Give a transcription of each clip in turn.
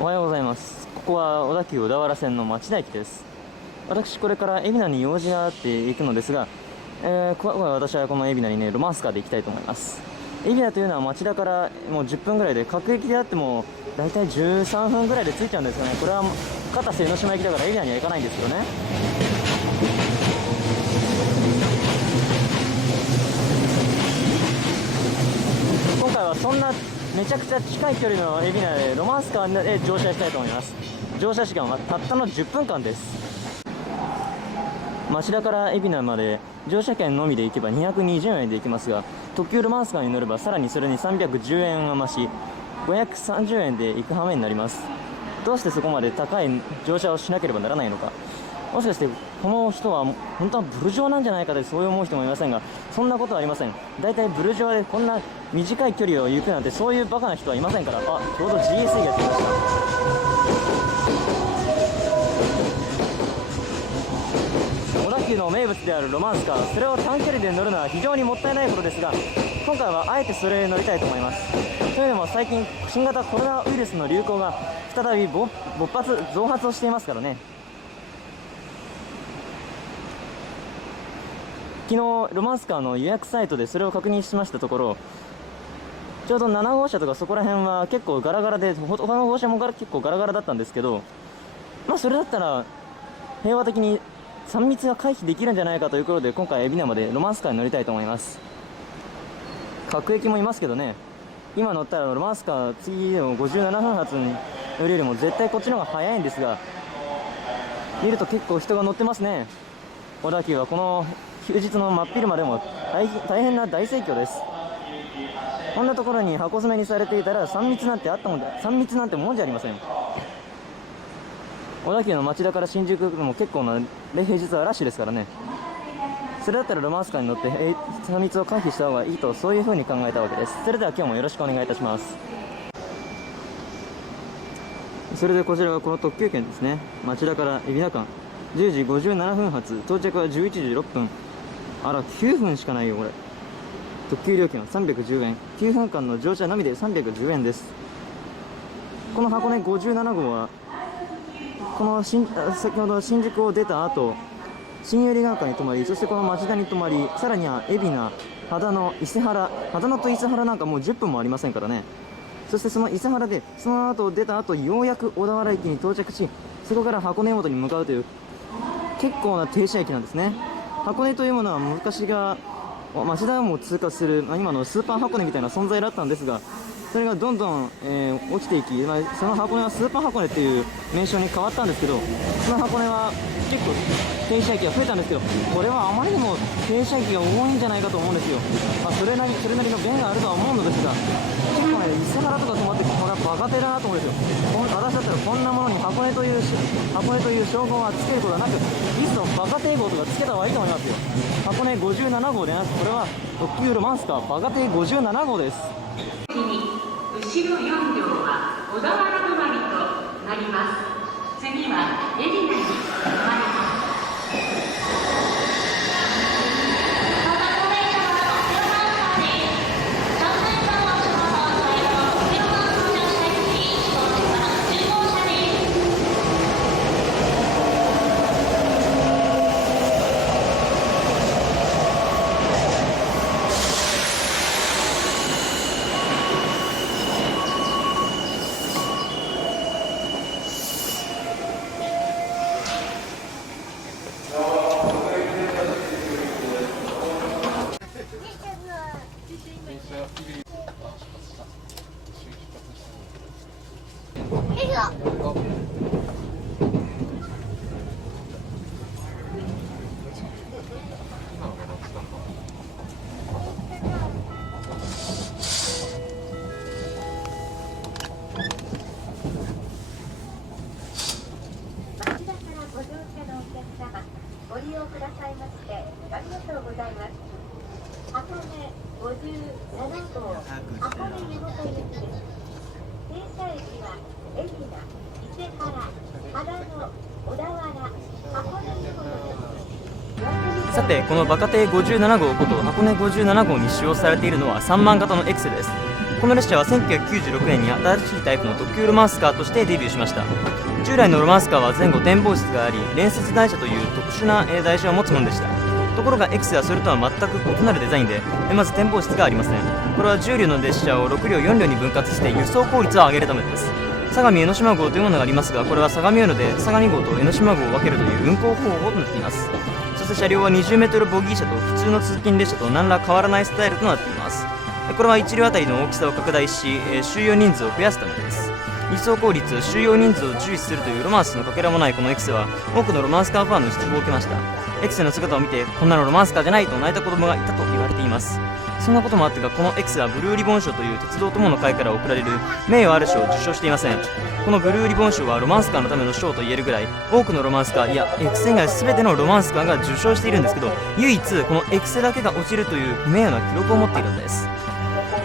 おはようございます。ここは小田急小田原線の町田駅です。私これから海老名に用事があって行くのですが、今回私はこの海老名にねロマンスカーで行きたいと思います。海老名というのは町田からもう10分ぐらいで、各駅であってもだいたい13分ぐらいで着いちゃうんですよね。これは片瀬江ノ島駅だから海老名には行かないんですけどね。今回はそんなめちゃくちゃ近い距離の海老名でロマンスカーで乗車したいと思います。乗車時間はたったの10分間です。町田から海老名まで乗車券のみで行けば220円で行きますが、特急ロマンスカーに乗ればさらにそれに310円増し530円で行く羽目になります。どうしてそこまで高い乗車をしなければならないのか。もしかしてこの人は本当はブルジョワなんじゃないかとそう思う人もいませんが、そんなことはありません。だいたいブルジョワでこんな短い距離を行くなんてそういうバカな人はいませんから。ちょうど GSE が来ました。小田急の名物であるロマンスカー、それを短距離で乗るのは非常にもったいないことですが、今回はあえてそれに乗りたいと思います。というのも最近新型コロナウイルスの流行が再び増発をしていますからね。昨日ロマンスカーの予約サイトでそれを確認しましたところ、ちょうど7号車とかそこら辺は結構ガラガラで、他の号車も結構ガラガラだったんですけど、それだったら平和的に3密が回避できるんじゃないかということで、今回海老名までロマンスカーに乗りたいと思います。各駅もいますけどね、今乗ったらロマンスカー次の57分発に乗るよりも絶対こっちの方が早いんですが、見ると結構人が乗ってますね。小田急はこの休日の真っ昼間でも大変な大盛況です。こんなところに箱詰めにされていたら3密なんてもんじゃありません。小田急の町田から新宿も結構な平日はラッシュですからね。それだったらロマンスカーに乗って3密を回避した方がいいと、そういう風に考えたわけです。それでは今日もよろしくお願いいたします。それでこちらがこの特急券ですね。町田から海老名間10時57分発、到着は11時6分。あら、9分しかないよこれ。特急料金は310円、9分間の乗車のみで310円です。この箱根57号はこの先ほど新宿を出た後、新百合ヶ丘に泊まり、そしてこの町田に泊まり、さらには海老名、秦野、伊勢原、秦野と伊勢原なんかもう10分もありませんからね。そしてその伊勢原でその後出た後、ようやく小田原駅に到着し、そこから箱根本に向かうという結構な停車駅なんですね。箱根というものは昔が町田も通過する、今のスーパー箱根みたいな存在だったんですが、それがどんどん、落ちていき、その箱根はスーパー箱根っていう名称に変わったんですけど、その箱根は結構停車駅が増えたんですけど、これはあまりにも停車駅が多いんじゃないかと思うんですよ。それなりの便があるとは思うのですが、結構ね、伊勢原とか止まって、これはバカ手だなと思うんですよ。私だったらこんなものに箱根という称号はつけることはなく、いっそバカ堤防とかつけた方がいいと思いますよ。箱根57号でなく、これは特急ロマンスカーバカ堤57号です。後ろ4両は小田原止まりとなります。次は海老名に止まります。ご利用くださいましてありがとうございます。箱根57号箱根湯本行きです。停車駅は海老名、伊勢原、秦野、小田原、箱根湯本です。さて、このバカ亭57号こと箱根57号に使用されているのは3番型のエクセルです。この列車は1996年に新しいタイプの特急ロマンスカーとしてデビューしました。従来のロマンスカーは前後展望室があり、連接台車という特殊な台車を持つものでした。ところが X はそれとは全く異なるデザインで、まず展望室がありません。これは10両の列車を6両4両に分割して輸送効率を上げるためです。相模江ノ島号というものがありますが、これは相模江ノで相模号と江ノ島号を分けるという運行方法となっています。そして車両は 20m ボギー車と普通の通勤列車と何ら変わらないスタイルとなっています。これは1両あたりの大きさを拡大し、収容人数を増やすためです。輸送効率、収容人数を重視するというロマンスのかけらもないこの X は多くのロマンスカーファンの失望を受けました。 X の姿を見て、こんなのロマンスカーじゃないと泣いた子供がいたと言われています。そんなこともあってか、この X はブルーリボン賞という鉄道友の会から贈られる名誉ある賞を受賞していません。このブルーリボン賞はロマンスカーのための賞と言えるぐらい、多くのロマンスカー、いや X 以外全てのロマンスカーが受賞しているんですけど、唯一この X だけが落ちるという不名誉な記録を持っているのです。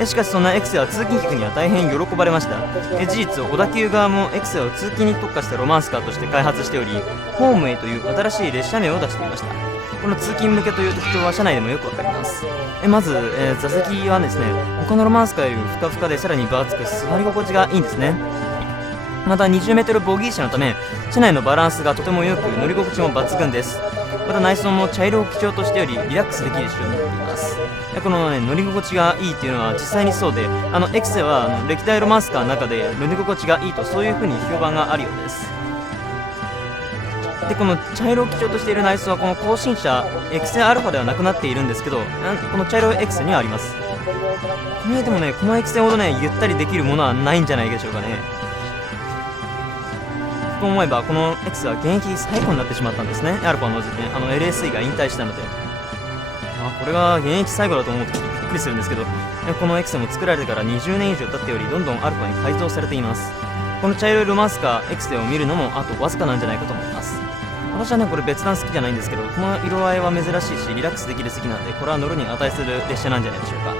しかしそんな X は通勤客には大変喜ばれました。事実、小田急側も X を通勤に特化したロマンスカーとして開発しており、ホームウェイという新しい列車名を出していました。この通勤向けという特徴は車内でもよくわかります。まず、座席はですね、他のロマンスカーよりふかふかでさらに分厚く座り心地がいいんですね。また 20m ボギー車のため、車内のバランスがとても良く、乗り心地も抜群です。また内装も茶色を基調としており、リラックスできる仕様になっています。この、乗り心地がいいっていうのは実際にそうで、X は歴代ロマンスカーの中で乗り心地がいいと、そういう風に評判があるようです。で、この茶色を基調としている内装はこの更新車 XA ではなくなっているんですけど、この茶色い X にはあります。でもね、この X ほどねゆったりできるものはないんじゃないでしょうかね。と思えばこの X は現役最古になってしまったんですね。アルファの時点、LSE が引退したので、これが現役最後だと思うとびっくりするんですけど、この X も作られてから20年以上経っており、どんどんアルファに改造されています。この茶色いロマンスカー X を見るのもあとわずかなんじゃないかと思います。私はねこれ別段好きじゃないんですけど、この色合いは珍しいしリラックスできる席なんで、これは乗るに値する列車なんじゃないでしょうか。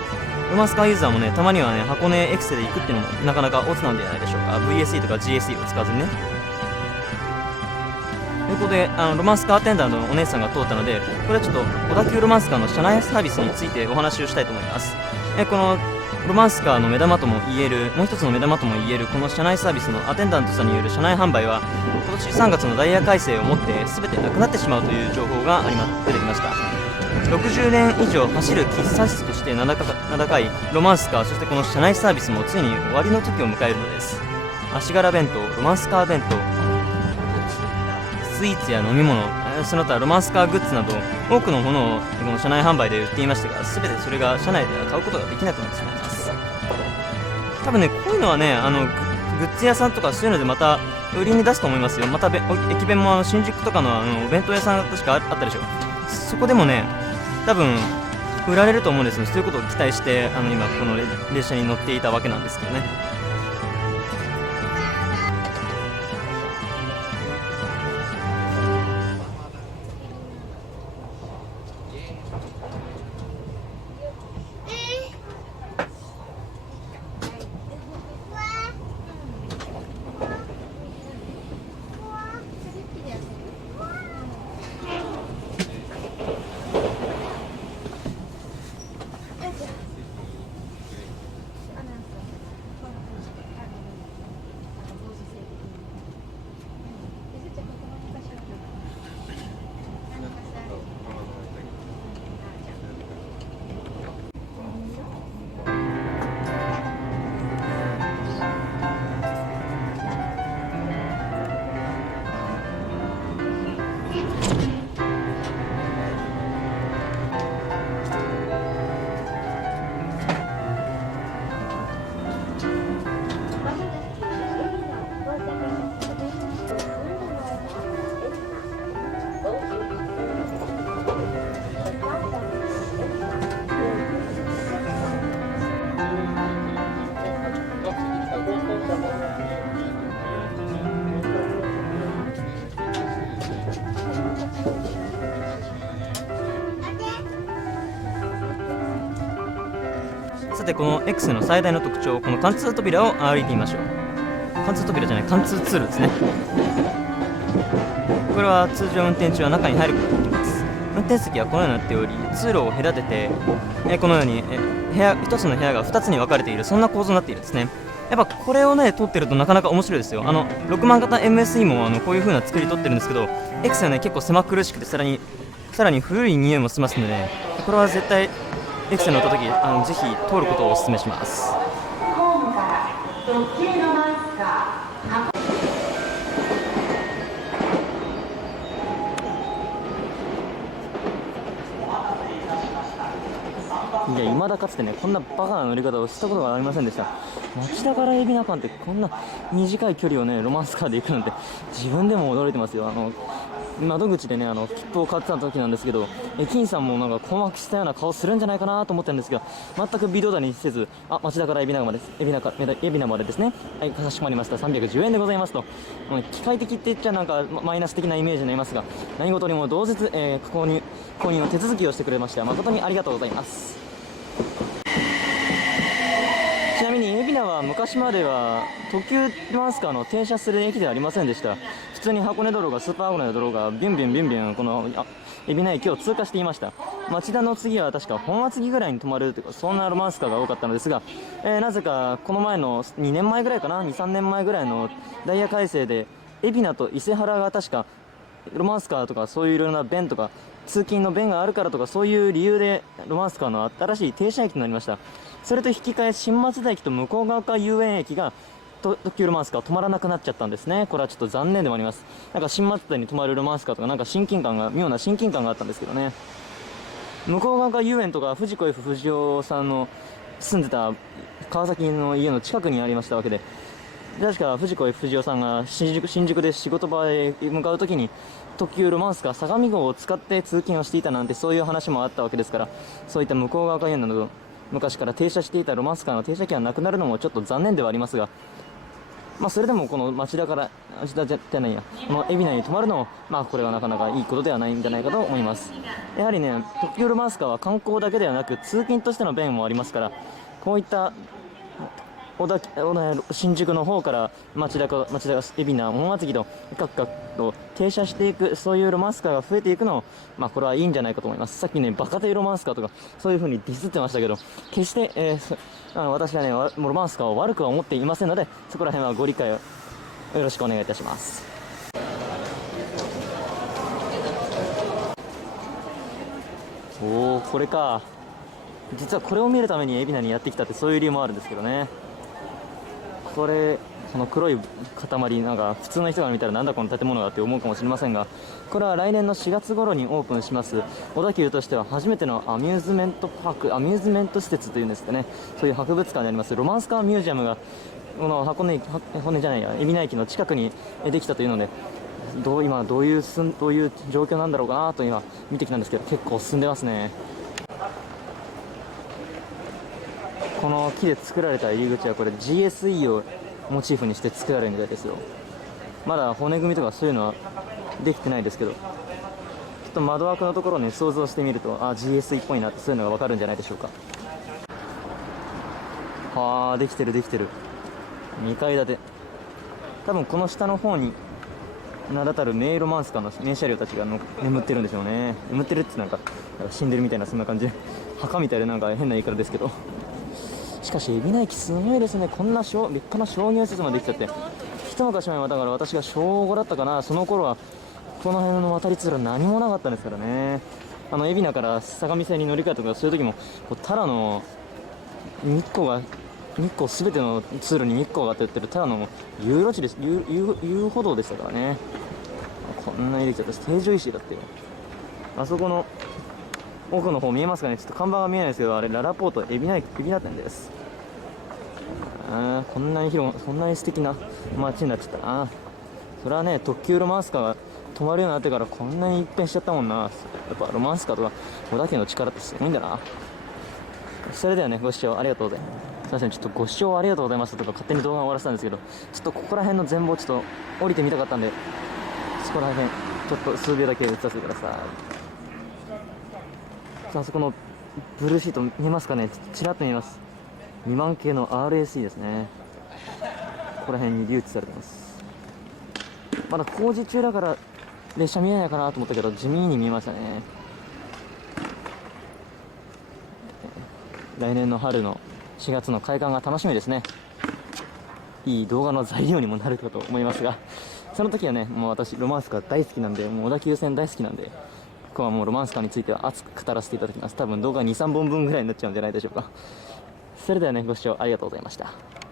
ロマンスカーユーザーもね、たまにはね箱根 X で行くっていうのもなかなかオツなんじゃないでしょうか。 VSE とか GSE を使わずにね。ということで、ロマンスカーアテンダントのお姉さんが通ったので、これはちょっと小田急ロマンスカーの車内サービスについてお話をしたいと思います。このロマンスカーの目玉とも言える、もう一つの目玉とも言えるこの車内サービスのアテンダントさんによる車内販売は、今年3月のダイヤ改正をもって全てなくなってしまうという情報が出てきました。60年以上走る喫茶室として名高いロマンスカー、そしてこの車内サービスもついに終わりの時を迎えるのです。足柄弁当、ロマンスカー弁当、スイーツや飲み物、その他ロマンスカーグッズなど多くのものをこの車内販売で売っていましたが、全てそれが車内では買うことができなくなってしまいます。多分ね、こういうのはねグッズ屋さんとかそういうのでまた売りに出すと思いますよ。また駅弁も新宿とかのお弁当屋さん確かあったでしょ。そこでもね多分売られると思うんですよ。そういうことを期待して今この列車に乗っていたわけなんですけどね。さて、この X の最大の特徴、この貫通扉を歩いてみましょう。貫通扉じゃない、貫通通路ですね。これは通常運転中は中に入ることができます。運転席はこのようになっており、通路を隔てて、このように一つの部屋が2つに分かれている、そんな構造になっているんですね。やっぱこれをね撮ってるとなかなか面白いですよ。6万型 MSE もこういう風な作り撮ってるんですけど、X はね結構狭苦しくてさらに古い匂いもしますので、ね、これは絶対 X 乗った時ぜひ通ることをお勧めします。ホームから特急ロマンスカーいや、未だかつてねこんなバカな乗り方をしたことがありませんでした。町田から海老名間ってこんな短い距離をねロマンスカーで行くなんて自分でも驚いてますよ。窓口でね切符を買ってた時なんですけど、駅員さんもなんか困惑したような顔するんじゃないかなと思ってるんですが、全く微動だにせず、町田から海老名までですね、はい、かしこまりました、310円でございますと。機械的って言っちゃなんかマイナス的なイメージになりますが、何事にも同日、購入の手続きをしてくれまして誠にありがとうございます。ちなみに海老名は昔までは特急ロマンスカーの停車する駅ではありませんでした。普通に箱根道路がスーパー箱根道路がビュンビュンこの海老名駅を通過していました。町田の次は確か本厚木ぐらいに止まるというか、そんなロマンスカーが多かったのですが、なぜかこの前の2年前ぐらいかな、2、3年前ぐらいのダイヤ改正で海老名と伊勢原が確かロマンスカーとかそういういろんな便とか通勤の便があるからとかそういう理由でロマンスカーの新しい停車駅となりました。それと引き換え新松田駅と向ヶ丘遊園駅が特急ロマンスカー止まらなくなっちゃったんですね。これはちょっと残念でもあります。なんか新松田に止まるロマンスカーとかなんか妙な親近感があったんですけどね。向ヶ丘遊園とか藤子 F 不二雄さんの住んでた川崎の家の近くにありましたわけで、確か藤子 F 不二雄さんが新宿で仕事場へ向かうときに特急ロマンスカー相模号を使って通勤をしていたなんて、そういう話もあったわけですから、そういった向ヶ丘遊園など昔から停車していたロマンスカーの停車機がなくなるのもちょっと残念ではありますが、それでもこの町田からこの海老名に泊まるのもこれはなかなかいいことではないんじゃないかと思います。やはりね特急ロマンスカーは観光だけではなく通勤としての便もありますから、こういった新宿の方から町田海老名本厚木と各と停車していく、そういうロマンスカーが増えていくのを、これはいいんじゃないかと思います。さっきねバカでロマンスカーとかそういう風にディスってましたけど、決して、私はねロマンスカーを悪くは思っていませんので、そこら辺はご理解をよろしくお願いいたします。おお、これか。実はこれを見るために海老名にやってきたって、そういう理由もあるんですけどね。この黒い塊、なんか普通の人が見たらなんだこの建物だって思うかもしれませんが、これは来年の4月頃にオープンします小田急としては初めてのアミューズメント施設というんですかね、そういう博物館にありますロマンスカーミュージアムがこの海老名駅の近くにできたというので、今どういう状況なんだろうかなと今見てきたんですけど、結構進んでますね。この木で作られた入り口はこれ GSE をモチーフにして作られるみたいですよ。まだ骨組みとかそういうのはできてないですけど、ちょっと窓枠のところに想像してみるとGSE っぽいなって、そういうのが分かるんじゃないでしょうか。できてる2階建て。多分この下の方に名だたる名ロマンスカーの名車両たちが眠ってるんでしょうね。眠ってるってなんか死んでるみたいな、そんな感じで墓みたいでなんか変な言い方ですけど、しかし海老名駅すごいですね。こんな立派な商業施設までできちゃって。一昔前はだから私が小5だったかな、その頃はこの辺の渡り通路何もなかったんですからね。海老名から相模線に乗り換えとかそういう時もただの日光全ての通路に日光が当たってるただの遊歩道でしたからね。こんなにできちゃった。成城石井だってよ。あそこの奥の方見えますかね。ちょっと看板が見えないですけど、あれララポート海老名店です。こんなに素敵な街になっちゃったな。それはね特急ロマンスカーが止まるようになってからこんなに一変しちゃったもんな。やっぱロマンスカーとか小田急の力ってすごいんだな。それではねご視聴ありがとうございます。すいません、ちょっとご視聴ありがとうございましたとか勝手に動画を終わらせたんですけど、ちょっとここら辺の全貌ちょっと降りてみたかったんで、そこら辺ちょっと数秒だけ映させてください。あそこのブルーシート見えますかね。ちらっと見えます。2万系の RSE ですね。ここら辺に留置されてます。まだ工事中だから列車見えないかなと思ったけど地味に見えましたね。来年の春の4月の開館が楽しみですね。いい動画の材料にもなるかと思いますが、その時はね、もう私ロマンスカー大好きなんで、もう小田急線大好きなんで、ここはもうロマンスカーについては熱く語らせていただきます。多分動画 2,3 本分ぐらいになっちゃうんじゃないでしょうか。それではね、ご視聴ありがとうございました。